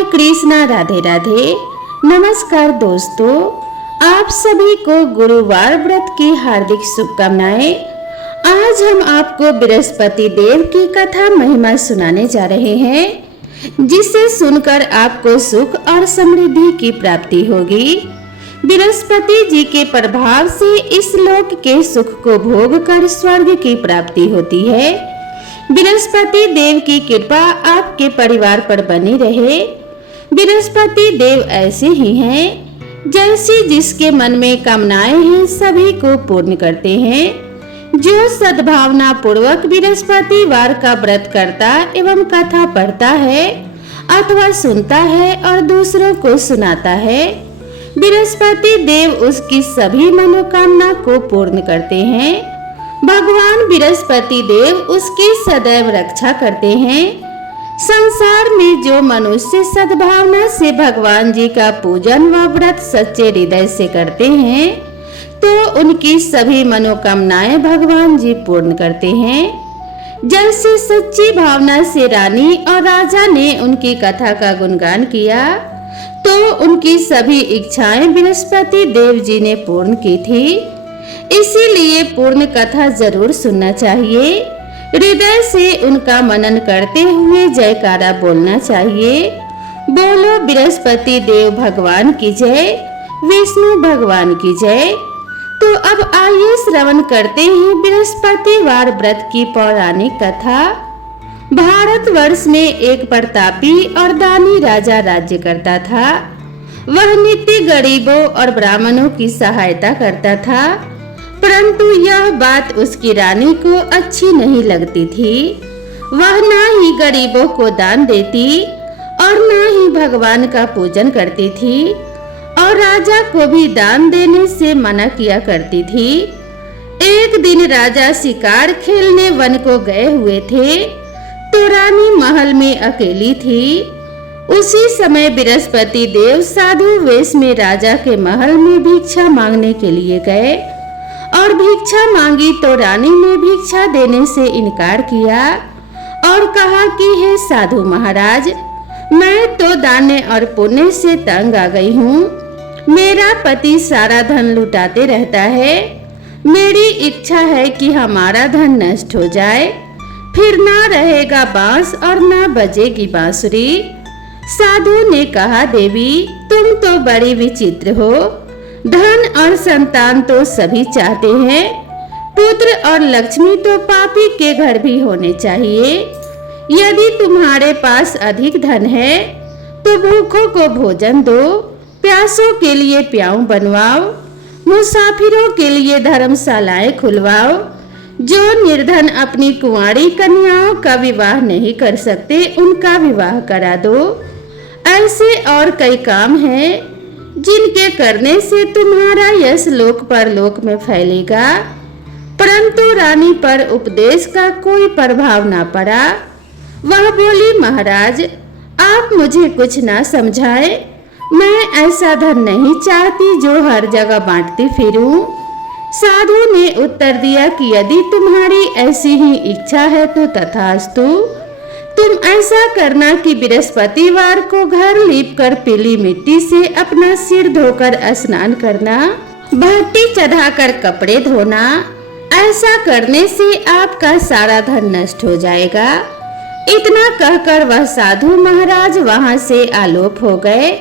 हरे कृष्णा, राधे राधे। नमस्कार दोस्तों, आप सभी को गुरुवार व्रत की हार्दिक शुभकामनाएं। आज हम आपको बृहस्पति देव की कथा महिमा सुनाने जा रहे हैं, जिसे सुनकर आपको सुख और समृद्धि की प्राप्ति होगी। बृहस्पति जी के प्रभाव से इस लोक के सुख को भोग कर स्वर्ग की प्राप्ति होती है। बृहस्पति देव की कृपा आपके परिवार पर बनी रहे। बृहस्पति देव ऐसे ही हैं, जैसी जिसके मन में कामनाएं हैं सभी को पूर्ण करते हैं। जो सद्भावना पूर्वक बृहस्पतिवार का व्रत करता एवं कथा पढ़ता है अथवा सुनता है और दूसरों को सुनाता है, बृहस्पति देव उसकी सभी मनोकामना को पूर्ण करते हैं। भगवान बृहस्पति देव उसकी सदैव रक्षा करते हैं। संसार में जो मनुष्य सद्भावना से भगवान जी का पूजन व व्रत सच्चे हृदय से करते हैं, तो उनकी सभी मनोकामनाएं भगवान जी पूर्ण करते हैं। जैसे सच्ची भावना से रानी और राजा ने उनकी कथा का गुणगान किया, तो उनकी सभी इच्छाएं बृहस्पति देव जी ने पूर्ण की थी। इसीलिए पूर्ण कथा जरूर सुनना चाहिए। हृदय से उनका मनन करते हुए जयकारा बोलना चाहिए। बोलो बृहस्पति देव भगवान की जय, विष्णु भगवान की जय। तो अब आइए श्रवण करते हैं बृहस्पतिवार व्रत की पौराणिक कथा। भारतवर्ष में एक प्रतापी और दानी राजा राज्य करता था। वह नित्य गरीबों और ब्राह्मणों की सहायता करता था, परंतु यह बात उसकी रानी को अच्छी नहीं लगती थी। वह न ही गरीबों को दान देती और न ही भगवान का पूजन करती थी, और राजा को भी दान देने से मना किया करती थी। एक दिन राजा शिकार खेलने वन को गए हुए थे, तो रानी महल में अकेली थी। उसी समय बृहस्पति देव साधु वेश में राजा के महल में भिक्षा मांगने के लिए गए, और भिक्षा मांगी तो रानी ने भिक्षा देने से इनकार किया और कहा कि हे साधु महाराज, मैं तो दान और पुण्य से तंग आ गई हूँ। मेरा पति सारा धन लुटाते रहता है। मेरी इच्छा है कि हमारा धन नष्ट हो जाए, फिर ना रहेगा बांस और ना बजेगी बांसुरी। साधु ने कहा, देवी तुम तो बड़ी विचित्र हो। धन और संतान तो सभी चाहते हैं, पुत्र और लक्ष्मी तो पापी के घर भी होने चाहिए। यदि तुम्हारे पास अधिक धन है तो भूखों को भोजन दो, प्यासों के लिए प्याऊ बनवाओ, मुसाफिरों के लिए धर्मशालाएं खुलवाओ। जो निर्धन अपनी कुंवारी कन्याओं का विवाह नहीं कर सकते, उनका विवाह करा दो। ऐसे और कई काम हैं जिनके करने से तुम्हारा यश लोक परलोक में फैलेगा। परंतु रानी पर उपदेश का कोई प्रभाव ना पड़ा। वह बोली, महाराज आप मुझे कुछ ना समझाए। मैं ऐसा धन नहीं चाहती जो हर जगह बांटती फिरूं। साधु ने उत्तर दिया कि यदि तुम्हारी ऐसी ही इच्छा है तो तथास्तु। तुम ऐसा करना कि बृहस्पतिवार को घर लीपकर पीली मिट्टी से अपना सिर धोकर स्नान करना, भट्टी चढ़ाकर कपड़े धोना। ऐसा करने से आपका सारा धन नष्ट हो जाएगा। इतना कहकर वह साधु महाराज वहां से आलोप हो गए।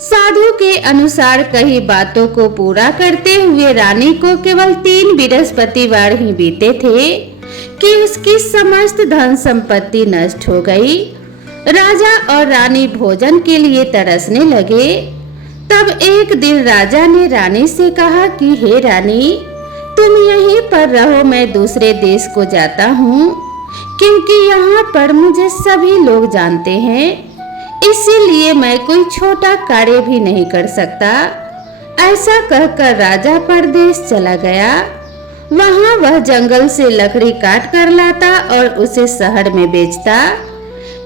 साधु के अनुसार कई बातों को पूरा करते हुए रानी को केवल 3 बृहस्पतिवार ही बीते थे कि उसकी समस्त धन संपत्ति नष्ट हो गई। राजा और रानी भोजन के लिए तरसने लगे। तब एक दिन राजा ने रानी से कहा कि हे रानी, तुम यहीं पर रहो, मैं दूसरे देश को जाता हूँ, क्योंकि यहाँ पर मुझे सभी लोग जानते हैं। इसीलिए मैं कोई छोटा कार्य भी नहीं कर सकता। ऐसा कहकर राजा परदेश चला गया। वहां वह जंगल से लकड़ी काट कर लाता और उसे शहर में बेचता।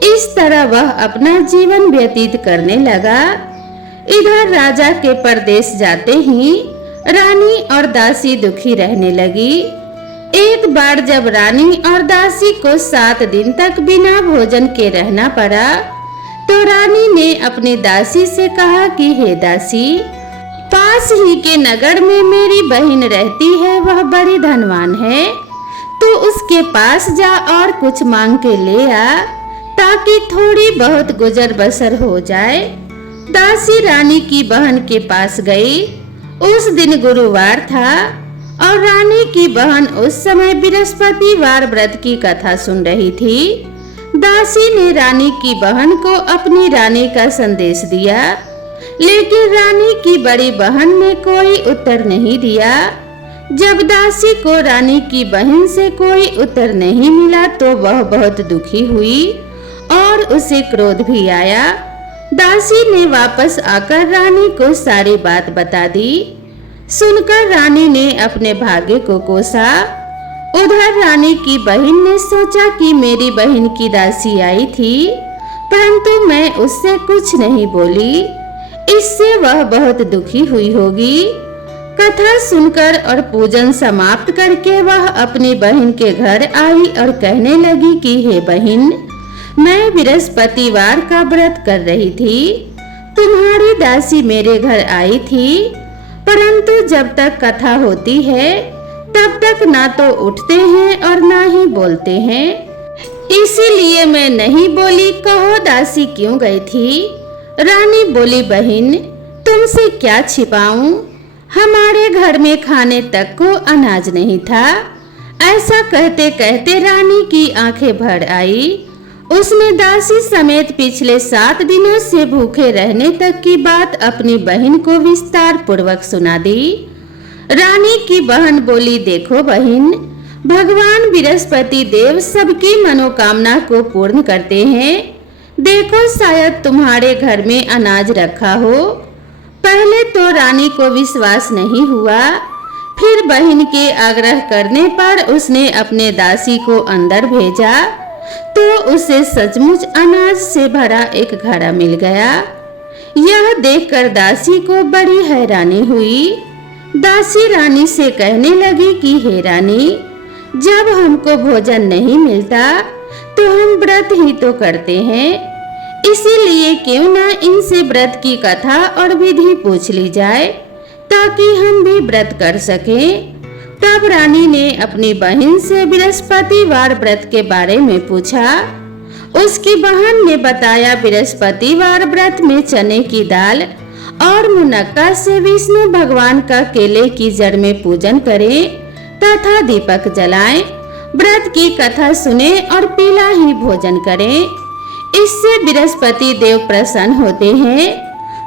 इस तरह वह अपना जीवन व्यतीत करने लगा। इधर राजा के परदेश जाते ही रानी और दासी दुखी रहने लगी। एक बार जब रानी और दासी को 7 दिन तक बिना भोजन के रहना पड़ा, तो रानी ने अपनी दासी से कहा कि हे दासी, पास ही के नगर में मेरी बहन रहती है, वह बड़ी धनवान है, तो उसके पास जा और कुछ मांग के ले आ, ताकि थोड़ी बहुत गुजर बसर हो जाए। दासी रानी की बहन के पास गई। उस दिन गुरुवार था और रानी की बहन उस समय बृहस्पतिवार व्रत की कथा सुन रही थी। दासी ने रानी की बहन को अपनी रानी का संदेश दिया, लेकिन रानी की बड़ी बहन ने कोई उत्तर नहीं दिया। जब दासी को रानी की बहन से कोई उत्तर नहीं मिला तो वह बहुत दुखी हुई और उसे क्रोध भी आया। दासी ने वापस आकर रानी को सारी बात बता दी। सुनकर रानी ने अपने भाग्य को कोसा। उधर रानी की बहन ने सोचा कि मेरी बहन की दासी आई थी, परंतु मैं उससे कुछ नहीं बोली, इससे वह बहुत दुखी हुई होगी। कथा सुनकर और पूजन समाप्त करके वह अपनी बहन के घर आई और कहने लगी कि हे बहन, मैं बृहस्पतिवार का व्रत कर रही थी। तुम्हारी दासी मेरे घर आई थी, परंतु जब तक कथा होती है तब तक ना तो उठते हैं और ना ही बोलते हैं, इसीलिए मैं नहीं बोली। कहो दासी क्यों गई थी? रानी बोली, बहन तुमसे क्या छिपाऊं, हमारे घर में खाने तक को अनाज नहीं था। ऐसा कहते कहते रानी की आंखें भर आई। उसने दासी समेत पिछले 7 दिनों से भूखे रहने तक की बात अपनी बहन को विस्तार पूर्वक सुना दी। रानी की बहन बोली, देखो बहन, भगवान बृहस्पति देव सबकी मनोकामना को पूर्ण करते हैं। देखो शायद तुम्हारे घर में अनाज रखा हो। पहले तो रानी को विश्वास नहीं हुआ, फिर बहन के आग्रह करने पर उसने अपने दासी को अंदर भेजा तो उसे सचमुच अनाज से भरा एक घड़ा मिल गया। यह देखकर दासी को बड़ी हैरानी हुई। दासी रानी से कहने लगी कि हे रानी, जब हमको भोजन नहीं मिलता तो हम व्रत ही तो करते हैं, इसीलिए क्यों ना इनसे व्रत की कथा और विधि पूछ ली जाए ताकि हम भी व्रत कर सकें। तब रानी ने अपनी बहन से बृहस्पतिवार व्रत के बारे में पूछा। उसकी बहन ने बताया, बृहस्पतिवार व्रत में चने की दाल और मुनक्का से विष्णु भगवान का केले की जड़ में पूजन करें तथा दीपक जलाएं, व्रत की कथा सुने और पीला ही भोजन करें, इससे बृहस्पति देव प्रसन्न होते हैं।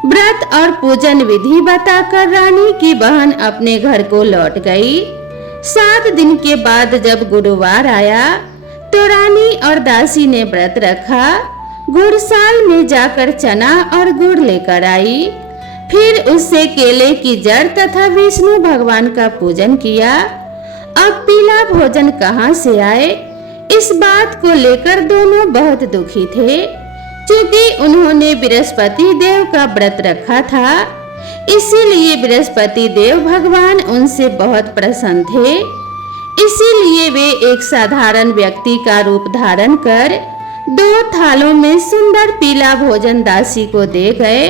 व्रत और पूजन विधि बताकर रानी की बहन अपने घर को लौट गई। 7 दिन के बाद जब गुरुवार आया तो रानी और दासी ने व्रत रखा। गुड़साल में जाकर चना और गुड़ लेकर आई, फिर उससे केले की जड़ तथा विष्णु भगवान का पूजन किया। अब पीला भोजन कहाँ से आए, इस बात को लेकर दोनों बहुत दुखी थे, क्योंकि उन्होंने बृहस्पति देव का व्रत रखा था। इसीलिए बृहस्पति देव भगवान उनसे बहुत प्रसन्न थे। इसीलिए वे एक साधारण व्यक्ति का रूप धारण कर 2 थालों में सुंदर पीला भोजन दासी को दे गए।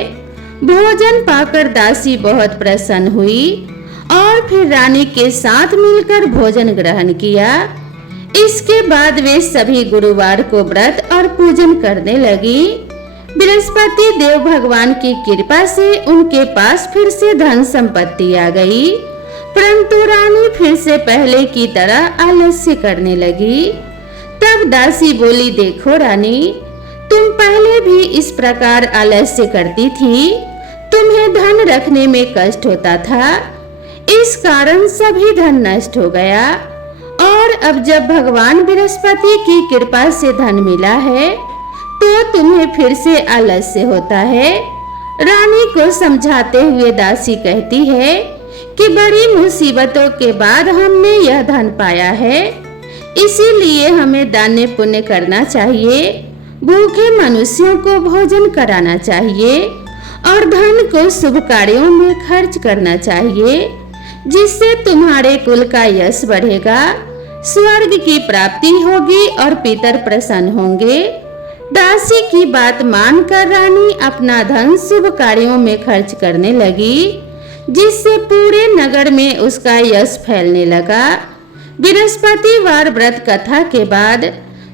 भोजन पाकर दासी बहुत प्रसन्न हुई और फिर रानी के साथ मिलकर भोजन ग्रहण किया। इसके बाद वे सभी गुरुवार को व्रत और पूजन करने लगी। बृहस्पति देव भगवान की कृपा से उनके पास फिर से धन संपत्ति आ गई, परंतु रानी फिर से पहले की तरह आलस्य करने लगी। तब दासी बोली, देखो रानी, तुम पहले भी इस प्रकार आलस्य करती थी, तुम्हें धन रखने में कष्ट होता था, इस कारण सभी धन नष्ट हो गया, और अब जब भगवान बृहस्पति की कृपा से धन मिला है तो तुम्हें फिर से आलस्य होता है। रानी को समझाते हुए दासी कहती है कि बड़ी मुसीबतों के बाद हमने यह धन पाया है, इसीलिए हमें दान पुण्य करना चाहिए, भूखे मनुष्यों को भोजन कराना चाहिए और धन को शुभ कार्यों में खर्च करना चाहिए, जिससे तुम्हारे कुल का यश बढ़ेगा, स्वर्ग की प्राप्ति होगी और पितर प्रसन्न होंगे। दासी की बात मानकर रानी अपना धन शुभ कार्यों में खर्च करने लगी, जिससे पूरे नगर में उसका यश फैलने लगा। बृहस्पतिवार व्रत कथा के बाद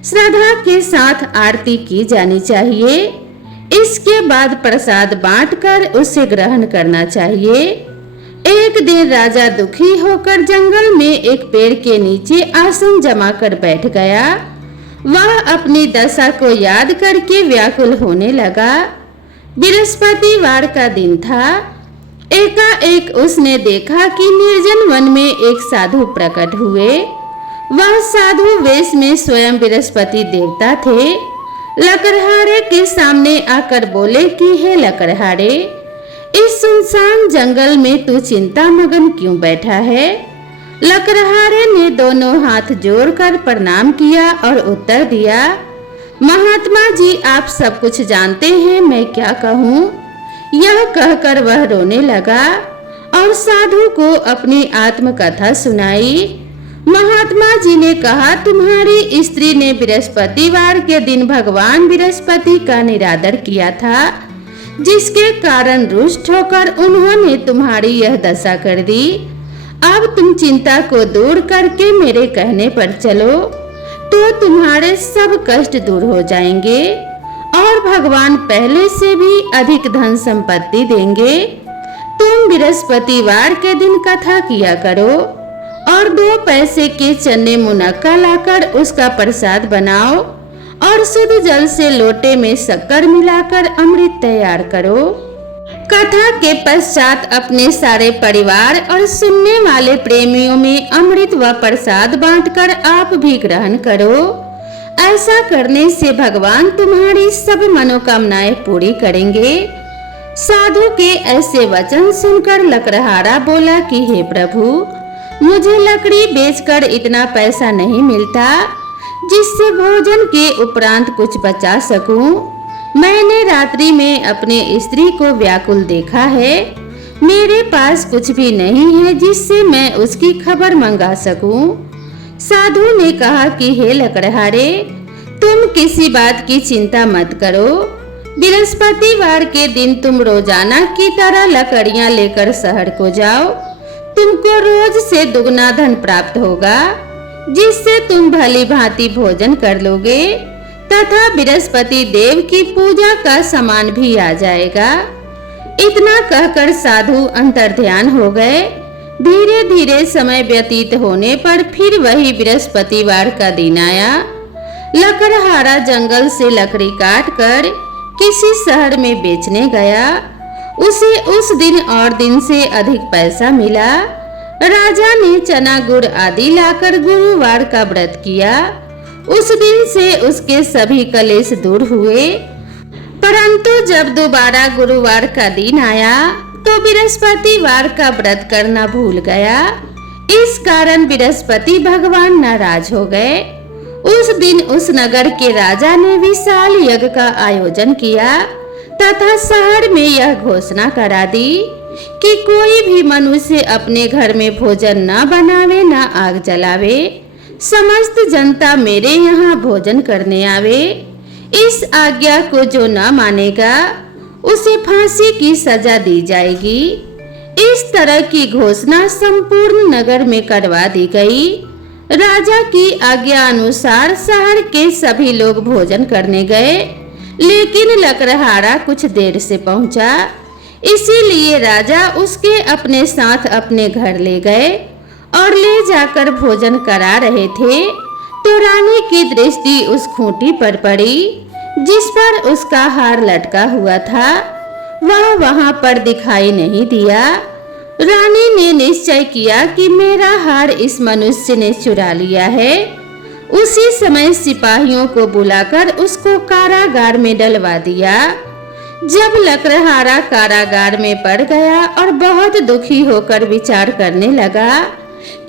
श्रद्धा के साथ आरती की जानी चाहिए। इसके बाद प्रसाद बांटकर उसे ग्रहण करना चाहिए। एक दिन राजा दुखी होकर जंगल में एक पेड़ के नीचे आसन जमा कर बैठ गया। वह अपनी दशा को याद करके व्याकुल होने लगा। बृहस्पतिवार का दिन था। एकाएक उसने देखा कि निर्जन वन में एक साधु प्रकट हुए। वह साधु वेश में स्वयं बृहस्पति देवता थे। लकड़हारे के सामने आकर बोले कि हे लकड़हारे, इस सुनसान जंगल में तू चिंता मगन क्यों बैठा है? लकड़हारे ने दोनों हाथ जोड़कर प्रणाम किया और उत्तर दिया, महात्मा जी आप सब कुछ जानते हैं, मैं क्या कहूँ? यह कहकर वह रोने लगा और साधु को अपनी आत्मकथा सुनाई। महात्मा जी ने कहा, तुम्हारी स्त्री ने बृहस्पतिवार के दिन भगवान बृहस्पति का निरादर किया था, जिसके कारण रुष्ट होकर उन्होंने तुम्हारी यह दशा कर दी। अब तुम चिंता को दूर करके मेरे कहने पर चलो तो तुम्हारे सब कष्ट दूर हो जाएंगे और भगवान पहले से भी अधिक धन संपत्ति देंगे। तुम बृहस्पतिवार के दिन कथा किया करो और 2 पैसे के चने मुनक्का लाकर उसका प्रसाद बनाओ और शुद्ध जल से लोटे में शक्कर मिलाकर अमृत तैयार करो। कथा के पश्चात अपने सारे परिवार और सुनने वाले प्रेमियों में अमृत व प्रसाद बांटकर आप भी ग्रहण करो। ऐसा करने से भगवान तुम्हारी सब मनोकामनाएं पूरी करेंगे। साधु के ऐसे वचन सुनकर लकड़हारा बोला कि हे प्रभु, मुझे लकड़ी बेचकर इतना पैसा नहीं मिलता जिससे भोजन के उपरांत कुछ बचा सकूं। मैंने रात्रि में अपने स्त्री को व्याकुल देखा है। मेरे पास कुछ भी नहीं है जिससे मैं उसकी खबर मंगा सकूं। साधु ने कहा कि हे लकड़हारे, तुम किसी बात की चिंता मत करो। बृहस्पतिवार के दिन तुम रोजाना की तरह लकड़ियां लेकर शहर को जाओ। तुमको रोज से दुगना धन प्राप्त होगा, जिससे तुम भली भांति भोजन कर लोगे तथा बृहस्पति देव की पूजा का सामान भी आ जाएगा। इतना कहकर साधु अंतर्ध्यान हो गए। धीरे धीरे समय व्यतीत होने पर फिर वही बृहस्पतिवार का दिन आया। लकड़हारा जंगल से लकड़ी काट कर किसी शहर में बेचने गया। उसे उस दिन और दिन से अधिक पैसा मिला। राजा ने चना गुड़ आदि लाकर गुरुवार का व्रत किया। उस दिन से उसके सभी कलेश दूर हुए। परंतु जब दोबारा गुरुवार का दिन आया तो बृहस्पतिवार का व्रत करना भूल गया। इस कारण बृहस्पति भगवान नाराज हो गए। उस दिन उस नगर के राजा ने विशाल यज्ञ का आयोजन किया तथा शहर में यह घोषणा करा दी कि कोई भी मनुष्य अपने घर में भोजन न बनावे न आग जलावे। समस्त जनता मेरे यहाँ भोजन करने आवे। इस आज्ञा को जो न मानेगा उसे फांसी की सजा दी जाएगी। इस तरह की घोषणा संपूर्ण नगर में करवा दी गई। राजा की आज्ञा अनुसार शहर के सभी लोग भोजन करने गए, लेकिन लकड़हारा कुछ देर से पहुंचा। इसीलिए राजा उसके अपने साथ अपने घर ले गए और ले जाकर भोजन करा रहे थे तो रानी की दृष्टि उस खूंटी पर पड़ी जिस पर उसका हार लटका हुआ था। वह वहां पर दिखाई नहीं दिया। रानी ने निश्चय किया कि मेरा हार इस मनुष्य ने चुरा लिया है। उसी समय सिपाहियों को बुलाकर उसको कारागार में डलवा दिया। जब लकड़हारा कारागार में पड़ गया और बहुत दुखी होकर विचार करने लगा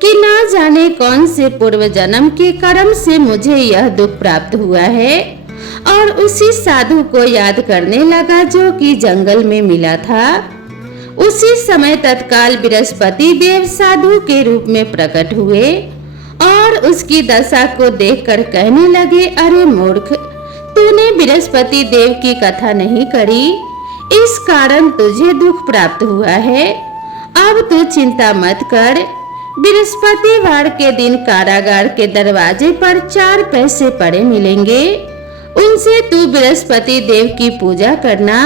कि न जाने कौन से पूर्व जन्म के कर्म से मुझे यह दुख प्राप्त हुआ है, और उसी साधु को याद करने लगा जो कि जंगल में मिला था। उसी समय तत्काल बृहस्पति देव साधु के रूप में प्रकट हुए और उसकी दशा को देखकर कहने लगे, अरे मूर्ख, तूने बृहस्पति देव की कथा नहीं करी, इस कारण तुझे दुख प्राप्त हुआ है। अब तू चिंता मत कर। बृहस्पतिवार के दिन कारागार के दरवाजे पर 4 पैसे पड़े मिलेंगे, उनसे तू बृहस्पति देव की पूजा करना,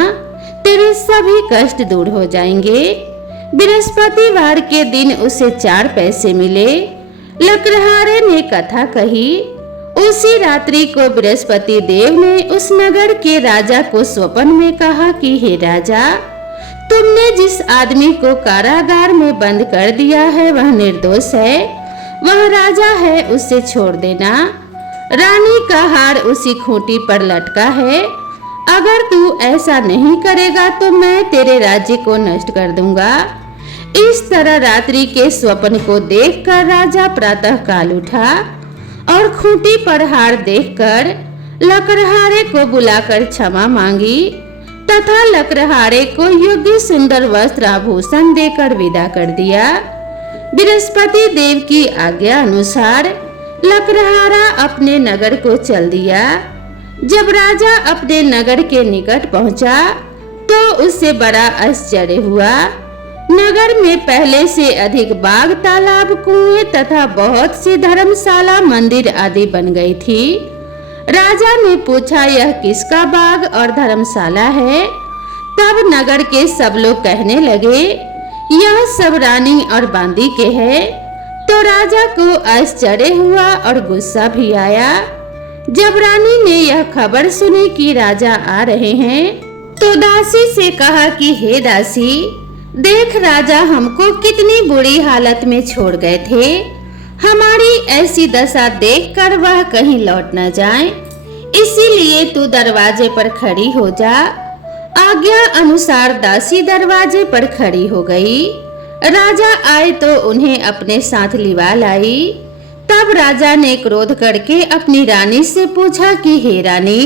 तेरे सभी कष्ट दूर हो जाएंगे। बृहस्पतिवार के दिन उसे 4 पैसे मिले। लकड़हारे ने कथा कही। उसी रात्रि को बृहस्पति देव ने उस नगर के राजा को स्वप्न में कहा कि हे राजा, तुमने जिस आदमी को कारागार में बंद कर दिया है वह निर्दोष है, वह राजा है, उसे छोड़ देना। रानी का हार उसी खूंटी पर लटका है, अगर तू ऐसा नहीं करेगा तो मैं तेरे राज्य को नष्ट कर दूंगा। इस तरह रात्रि के स्वप्न को देखकर राजा प्रातः काल उठा और खूंटी पर हार देखकर लकड़हारे को बुलाकर क्षमा मांगी तथा लकड़हारे को योग्य सुंदर वस्त्र आभूषण देकर विदा कर दिया। बृहस्पति देव की आज्ञा अनुसार लकड़हारा अपने नगर को चल दिया। जब राजा अपने नगर के निकट पहुंचा तो उससे बड़ा आश्चर्य हुआ। नगर में पहले से अधिक बाग, तालाब, कुएं तथा बहुत सी धर्मशाला, मंदिर आदि बन गई थी। राजा ने पूछा, यह किसका बाग और धर्मशाला है? तब नगर के सब लोग कहने लगे, यह सब रानी और बांदी के है। तो राजा को आश्चर्य हुआ और गुस्सा भी आया। जब रानी ने यह खबर सुनी कि राजा आ रहे हैं तो दासी से कहा कि हे दासी, देख राजा हमको कितनी बुरी हालत में छोड़ गए थे। हमारी ऐसी दशा देखकर वह कहीं लौट न जाए, इसीलिए तू दरवाजे पर खड़ी हो जा। आज्ञा अनुसार दासी दरवाजे पर खड़ी हो गई। राजा आए तो उन्हें अपने साथ लिवा लाई। तब राजा ने क्रोध करके अपनी रानी से पूछा कि हे रानी,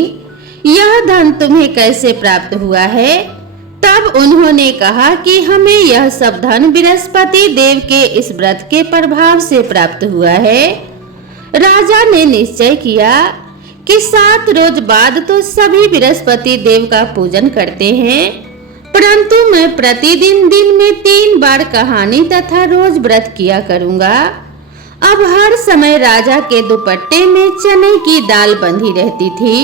यह धन तुम्हें कैसे प्राप्त हुआ है? तब उन्होंने कहा कि हमें यह सब धन बृहस्पति देव के इस व्रत के प्रभाव से प्राप्त हुआ है। राजा ने निश्चय किया कि 7 रोज बाद तो सभी बृहस्पति देव का पूजन करते हैं, परंतु मैं प्रतिदिन दिन में 3 बार कहानी तथा रोज व्रत किया करूंगा। अब हर समय राजा के दुपट्टे में चने की दाल बंधी रहती थी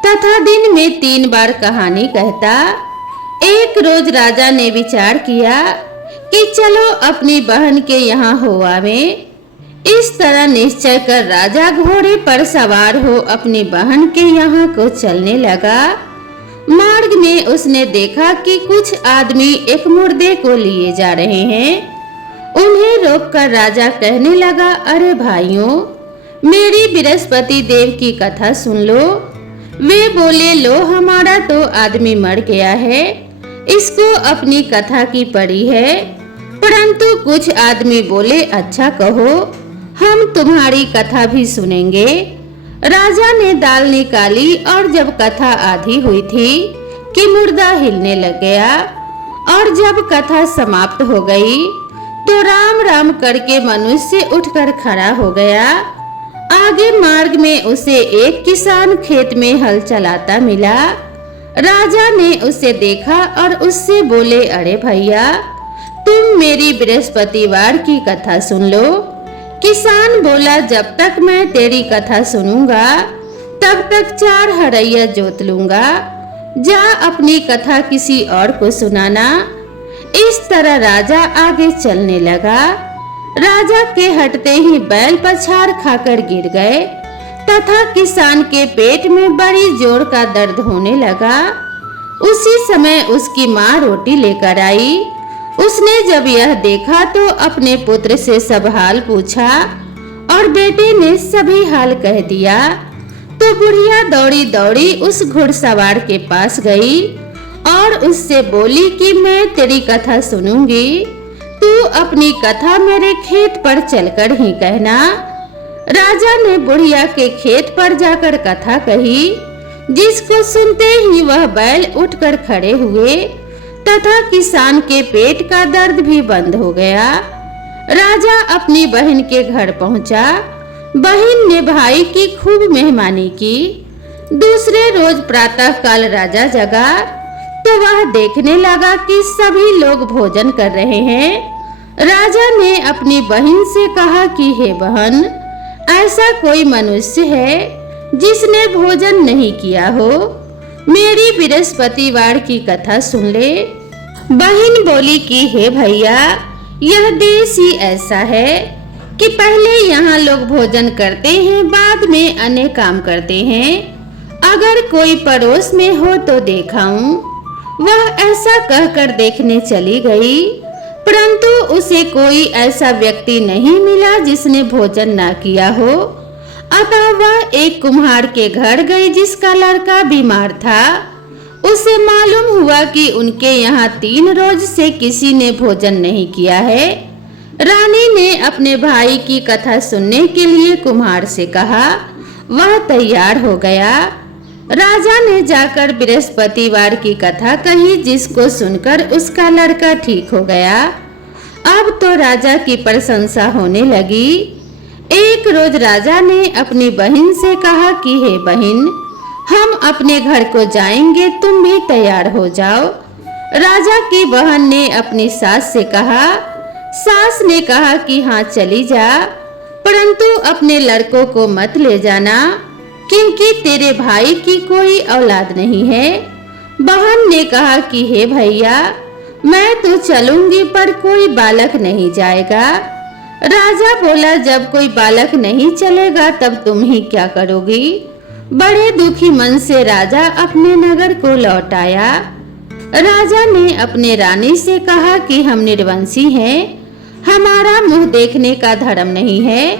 तथा दिन में 3 बार कहानी कहता। एक रोज राजा ने विचार किया कि चलो अपनी बहन के यहाँ हो आवें। इस तरह निश्चय कर राजा घोड़े पर सवार हो अपनी बहन के यहाँ को चलने लगा। मार्ग में उसने देखा कि कुछ आदमी एक मुर्दे को लिए जा रहे हैं। उन्हें रोककर राजा कहने लगा, अरे भाइयों, मेरी बृहस्पति देव की कथा सुन लो। वे बोले, लो हमारा तो आदमी मर गया है, इसको अपनी कथा की पड़ी है। परंतु कुछ आदमी बोले, अच्छा कहो, हम तुम्हारी कथा भी सुनेंगे। राजा ने दाल निकाली और जब कथा आधी हुई थी कि मुर्दा हिलने लग गया और जब कथा समाप्त हो गई तो राम राम करके मनुष्य उठकर खड़ा हो गया। आगे मार्ग में उसे एक किसान खेत में हल चलाता मिला। राजा ने उसे देखा और उससे बोले, अरे भैया, तुम मेरी बृहस्पतिवार की कथा सुन लो। किसान बोला, जब तक मैं तेरी कथा सुनूंगा तब तक 4 हरैया जोत लूंगा। जा अपनी कथा किसी और को सुनाना। इस तरह राजा आगे चलने लगा। राजा के हटते ही बैल पछाड़ खाकर गिर गए तथा किसान के पेट में बड़ी जोर का दर्द होने लगा। उसी समय उसकी माँ रोटी लेकर आई। उसने जब यह देखा तो अपने पुत्र से सब हाल पूछा और बेटे ने सभी हाल कह दिया। तो बुढ़िया दौड़ी दौड़ी उस घुड़सवार के पास गई और उससे बोली कि मैं तेरी कथा सुनूंगी, तू अपनी कथा मेरे खेत पर चलकर ही कहना। राजा ने बुढ़िया के खेत पर जाकर कथा कही, जिसको सुनते ही वह बैल उठकर खड़े हुए तथा किसान के पेट का दर्द भी बंद हो गया। राजा अपनी बहन के घर पहुंचा। बहन ने भाई की खूब मेहमानी की। दूसरे रोज प्रातः काल राजा जगा तो वह देखने लगा कि सभी लोग भोजन कर रहे हैं। राजा ने अपनी बहन से कहा कि हे बहन, ऐसा कोई मनुष्य है जिसने भोजन नहीं किया हो, मेरी बृहस्पतिवार की कथा सुन ले। बहन बोली कि हे भैया, यह देश ही ऐसा है कि पहले यहाँ लोग भोजन करते हैं, बाद में अन्य काम करते हैं। अगर कोई पड़ोस में हो तो दिखाऊं। वह ऐसा कहकर देखने चली गई, परंतु उसे कोई ऐसा व्यक्ति नहीं मिला जिसने भोजन ना किया हो। अतः वह एक कुम्हार के घर गई जिसका लड़का बीमार था। उसे मालूम हुआ कि उनके यहाँ 3 रोज से किसी ने भोजन नहीं किया है। रानी ने अपने भाई की कथा सुनने के लिए कुम्हार से कहा। वह तैयार हो गया। राजा ने जाकर बृहस्पतिवार की कथा कही, जिसको सुनकर उसका लड़का ठीक हो गया। अब तो राजा की प्रशंसा होने लगी। एक रोज राजा ने अपनी बहन से कहा कि हे बहन, हम अपने घर को जाएंगे, तुम भी तैयार हो जाओ। राजा की बहन ने अपनी सास से कहा। सास ने कहा कि हाँ चली जा, परंतु अपने लड़कों को मत ले जाना, क्योंकि तेरे भाई की कोई औलाद नहीं है। बहन ने कहा कि हे भैया, मैं तो चलूंगी पर कोई बालक नहीं जाएगा। राजा बोला, जब कोई बालक नहीं चलेगा तब तुम ही क्या करोगी। बड़े दुखी मन से राजा अपने नगर को लौट आया। राजा ने अपने रानी से कहा कि हम निर्वंशी हैं, हमारा मुंह देखने का धर्म नहीं है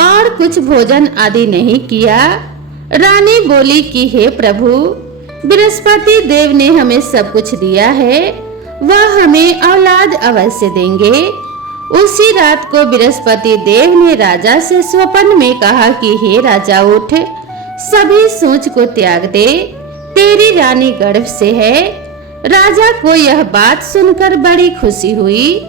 और कुछ भोजन आदि नहीं किया। रानी बोली कि हे प्रभु, बृहस्पति देव ने हमें सब कुछ दिया है, वह हमें औलाद अवश्य देंगे। उसी रात को बृहस्पति देव ने राजा से स्वप्न में कहा कि हे राजा, उठ, सभी सोच को त्याग दे, तेरी रानी गर्भ से है। राजा को यह बात सुनकर बड़ी खुशी हुई।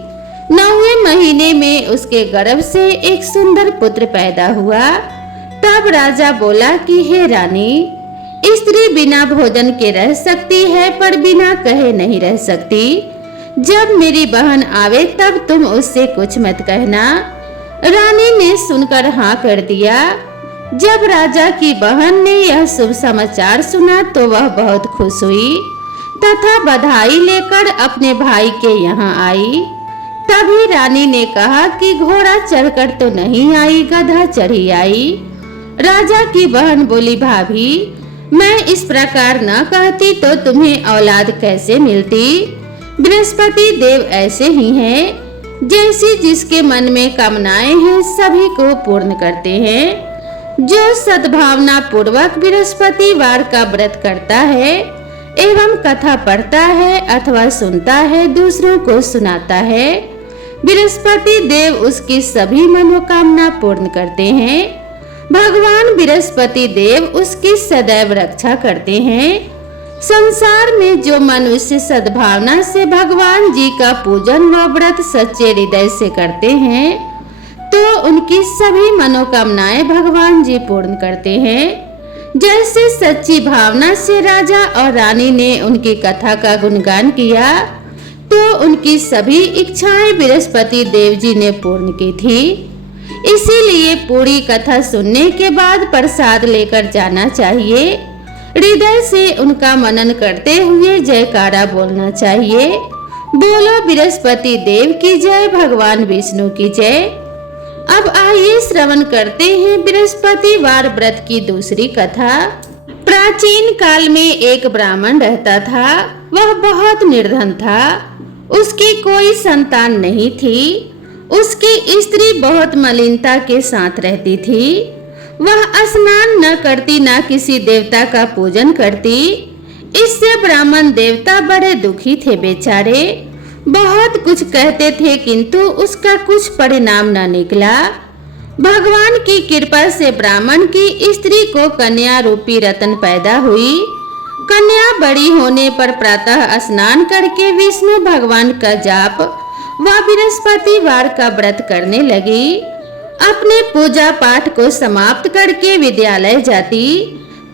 9वें महीने में उसके गर्भ से एक सुंदर पुत्र पैदा हुआ। तब राजा बोला कि हे रानी, स्त्री बिना भोजन के रह सकती है पर बिना कहे नहीं रह सकती। जब मेरी बहन आवे तब तुम उससे कुछ मत कहना। रानी ने सुनकर हाँ कर दिया। जब राजा की बहन ने यह शुभ समाचार सुना तो वह बहुत खुश हुई तथा बधाई लेकर अपने भाई के यहाँ आई। तभी रानी ने कहा कि घोड़ा चढ़कर तो नहीं आई, गधा चढ़ी आई। राजा की बहन बोली, भाभी, मैं इस प्रकार न कहती तो तुम्हें औलाद कैसे मिलती। बृहस्पति देव ऐसे ही हैं, जैसी जिसके मन में कामनाएं हैं सभी को पूर्ण करते हैं। जो सद्भावना पूर्वक बृहस्पतिवार का व्रत करता है एवं कथा पढ़ता है अथवा सुनता है, दूसरों को सुनाता है, बृहस्पति देव उसकी सभी मनोकामना पूर्ण करते हैं। भगवान बृहस्पति देव उसकी सदैव रक्षा करते हैं। संसार में जो मनुष्य सद्भावना से भगवान जी का पूजन व व्रत सच्चे हृदय से करते हैं तो उनकी सभी मनोकामनाएं भगवान जी पूर्ण करते हैं। जैसे सच्ची भावना से राजा और रानी ने उनकी कथा का गुणगान किया तो उनकी सभी इच्छाएं बृहस्पति देव जी ने पूर्ण की थी। इसीलिए पूरी कथा सुनने के बाद प्रसाद लेकर जाना चाहिए। हृदय से उनका मनन करते हुए जयकारा बोलना चाहिए। बोलो बृहस्पति देव की जय, भगवान विष्णु की जय। अब आइए श्रवण करते हैं बृहस्पतिवार व्रत की दूसरी कथा। प्राचीन काल में एक ब्राह्मण रहता था। वह बहुत निर्धन था। उसकी कोई संतान नहीं थी। उसकी स्त्री बहुत मलिनता के साथ रहती थी। वह स्नान न करती, न किसी देवता का पूजन करती। इससे ब्राह्मण देवता बड़े दुखी थे बेचारे। बहुत कुछ कहते थे किंतु उसका कुछ परिणाम न निकला। भगवान की कृपा से ब्राह्मण की स्त्री को कन्या रूपी रत्न पैदा हुई। कन्या बड़ी होने पर प्रातः स्नान करके विष्णु भगवान का जाप व बृहस्पतिवार का व्रत करने लगी। अपने पूजा पाठ को समाप्त करके विद्यालय जाती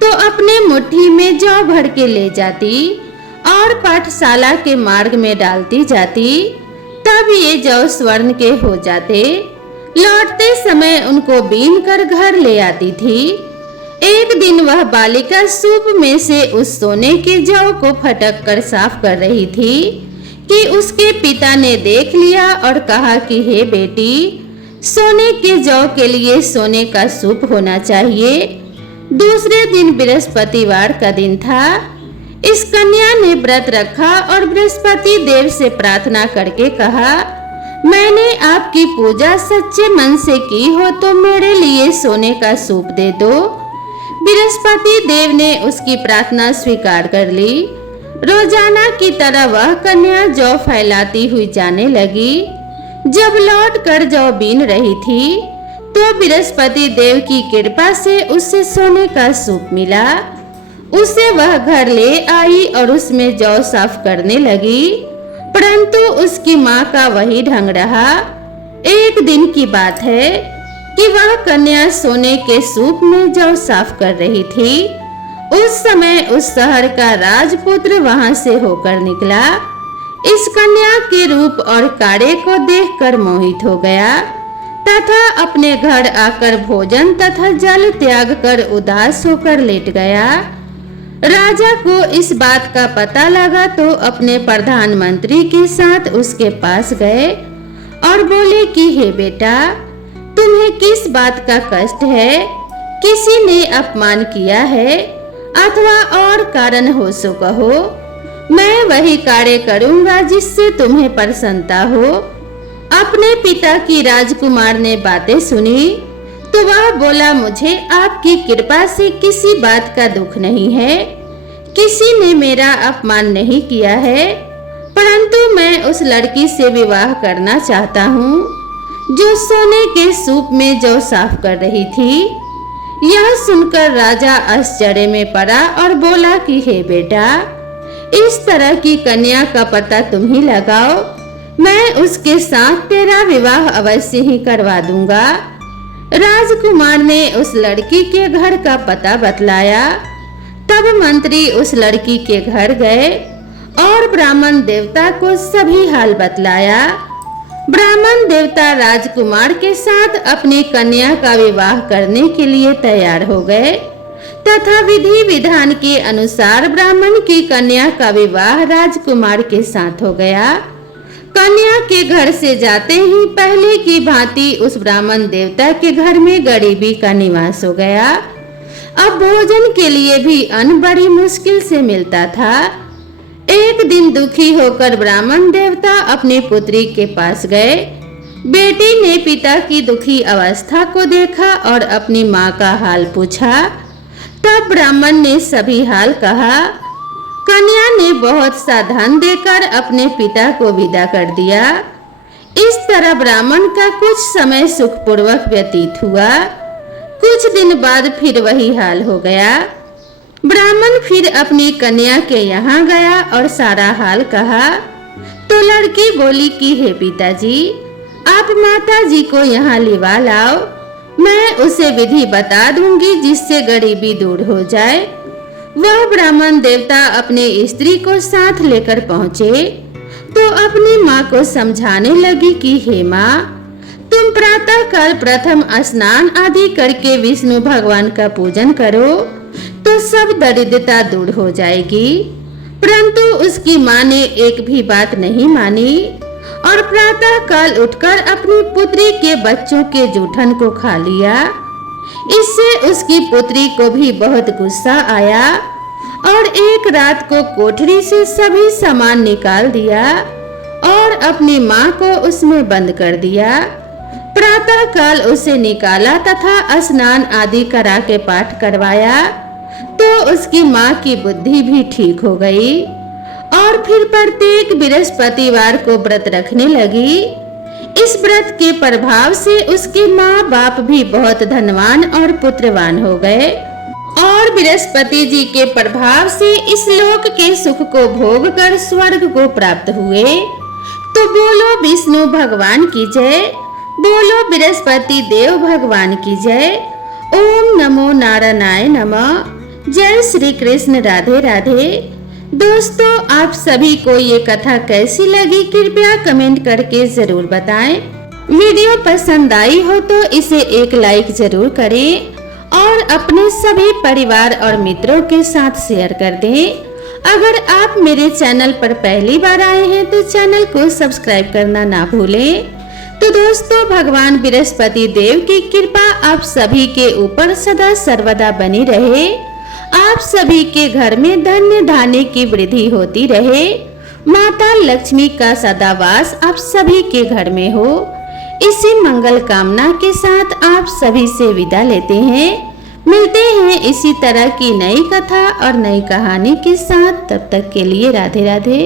तो तो अपने मुट्ठी में जौ भर के ले जाती और पाठशाला के मार्ग में डालती जाती। तब ये जौ स्वर्ण के हो जाते। लौटते समय उनको बीन कर घर ले आती थी। एक दिन वह बालिका सूप में से उस सोने के जौ को फटक कर साफ कर रही थी कि उसके पिता ने देख लिया और कहा कि हे बेटी, सोने के जौ के लिए सोने का सूप होना चाहिए। दूसरे दिन बृहस्पतिवार का दिन था। इस कन्या ने व्रत रखा और बृहस्पति देव से प्रार्थना करके कहा, मैंने आपकी पूजा सच्चे मन से की हो तो मेरे लिए सोने का सूप दे दो। बृहस्पति देव ने उसकी प्रार्थना स्वीकार कर ली। रोजाना की तरह वह कन्या जौ फैलाती हुई जाने लगी। जब लौट कर जौ बीन रही थी तो बृहस्पति देव की कृपा से उसे सोने का सूप मिला। उसे वह घर ले आई और उसमें जौ साफ करने लगी, परंतु उसकी माँ का वही ढंग रहा। एक दिन की बात है कि वह कन्या सोने के सूप में जौ साफ कर रही थी। उस समय उस शहर का राजपुत्र वहां से होकर निकला। इस कन्या के रूप और कार्य को देखकर मोहित हो गया तथा अपने घर आकर भोजन तथा जल त्याग कर उदास होकर लेट गया। राजा को इस बात का पता लगा तो अपने प्रधानमंत्री के साथ उसके पास गए और बोले कि हे बेटा, तुम्हें किस बात का कष्ट है? किसी ने अपमान किया है अथवा और कारण हो सो कहो। मैं वही कार्य करूंगा जिससे तुम्हें प्रसन्नता हो। अपने पिता की राजकुमार ने बातें सुनी तो वह बोला, मुझे आपकी कृपा से किसी बात का दुख नहीं है। किसी ने मेरा अपमान नहीं किया है, परंतु मैं उस लड़की से विवाह करना चाहता हूँ जो सोने के सूप में जौ साफ कर रही थी। यह सुनकर राजा आश्चर्य में पड़ा और बोला कि हे बेटा, इस तरह की कन्या का पता तुम ही लगाओ। मैं उसके साथ तेरा विवाह अवश्य ही करवा दूंगा। राजकुमार ने उस लड़की के घर का पता बतलाया। तब मंत्री उस लड़की के घर गए और ब्राह्मण देवता को सभी हाल बतलाया। ब्राह्मण देवता राजकुमार के साथ अपनी कन्या का विवाह करने के लिए तैयार हो गए तथा विधि विधान के अनुसार ब्राह्मण की कन्या का विवाह राजकुमार के साथ हो गया। कन्या के घर से जाते ही पहले की भांति उस ब्राह्मण देवता के घर में गरीबी का निवास हो गया। अब भोजन के लिए भी अन्न बड़ी मुश्किल से मिलता था। एक दिन दुखी होकर ब्राह्मण देवता अपनी पुत्री के पास गए। बेटी ने पिता की दुखी अवस्था को देखा और अपनी माँ का हाल पूछा। तब ब्राह्मण ने सभी हाल कहा। कन्या ने बहुत सा धन देकर अपने पिता को विदा कर दिया। इस तरह ब्राह्मण का कुछ समय सुखपूर्वक व्यतीत हुआ। कुछ दिन बाद फिर वही हाल हो गया। ब्राह्मण फिर अपनी कन्या के यहाँ गया और सारा हाल कहा तो लड़की बोली कि हे पिताजी, आप माता जी को यहाँ लिवा लाओ। मैं उसे विधि बता दूंगी जिससे गरीबी दूर हो जाए। वह ब्राह्मण देवता अपनी स्त्री को साथ लेकर पहुँचे तो अपनी माँ को समझाने लगी कि हे माँ, तुम प्रातः काल प्रथम स्नान आदि करके विष्णु भगवान का पूजन करो तो सब दरिद्रता दूर हो जाएगी। परंतु उसकी माँ ने एक भी बात नहीं मानी और प्रातः काल उठकर अपनी पुत्री के बच्चों के जूठन को खा लिया। इससे उसकी पुत्री को भी बहुत गुस्सा आया और एक रात को कोठरी से सभी सामान निकाल दिया और अपनी माँ को उसमें बंद कर दिया। प्रातः काल उसे निकाला तथा स्नान आदि करा के पाठ करवाया तो उसकी माँ की बुद्धि भी ठीक हो गई और फिर प्रत्येक बृहस्पतिवार को व्रत रखने लगी। इस व्रत के प्रभाव से उसके माँ बाप भी बहुत धनवान और पुत्रवान हो गए और बृहस्पति जी के प्रभाव से इस लोक के सुख को भोग कर स्वर्ग को प्राप्त हुए। तो बोलो विष्णु भगवान की जय, बोलो बृहस्पति देव भगवान की जय। ओम नमो नारायणाय नमः। जय श्री कृष्ण। राधे राधे। दोस्तों, आप सभी को ये कथा कैसी लगी कृपया कमेंट करके जरूर बताएं। वीडियो पसंद आई हो तो इसे एक लाइक जरूर करें और अपने सभी परिवार और मित्रों के साथ शेयर कर दें। अगर आप मेरे चैनल पर पहली बार आए हैं तो चैनल को सब्सक्राइब करना ना भूलें। तो दोस्तों, भगवान बृहस्पति देव की कृपा आप सभी के ऊपर सदा सर्वदा बनी रहे। आप सभी के घर में धन्य धान्य की वृद्धि होती रहे। माता लक्ष्मी का सदा वास आप सभी के घर में हो। इसी मंगल कामना के साथ आप सभी से विदा लेते हैं। मिलते हैं इसी तरह की नई कथा और नई कहानी के साथ। तब तक के लिए राधे राधे।